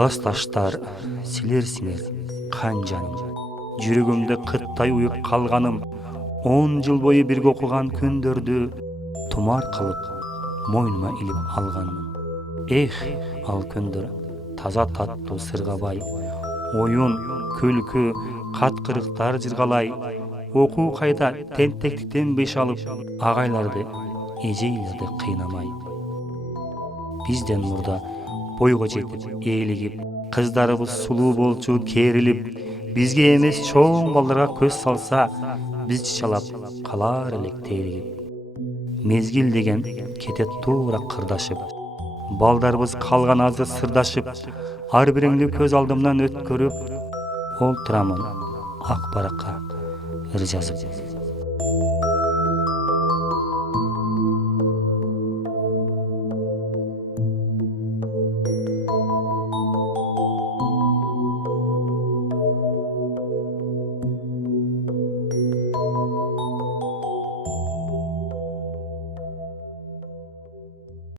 Классташтар, силерсиңер канжаным, жүрөгүмдө кыттай уюп калганым, 10 жыл бою бирге окуган күндөрдү тумар кылып мойнума илип алганмын. Ал күндөр таза таттуу сырга бай, оюн, күлкү, каткырыктар жыргалай, окуу кайда тентектиктен беш алып, агайларды, эжейлерди кыйнамай. Бизден мурда бойго жетип, ээлигип, кыздарыбыз сулуу болчу керилип, бизге эмес чоң балдарга көз салса, биз чычалап калар элек теригип. Мезгил деген кетет туура кырдашып, балдарыбыз калган азыр сырдашып, ар бириңди көз алдымдан өткөрүп, олтурамын ак баракка ыр жазып.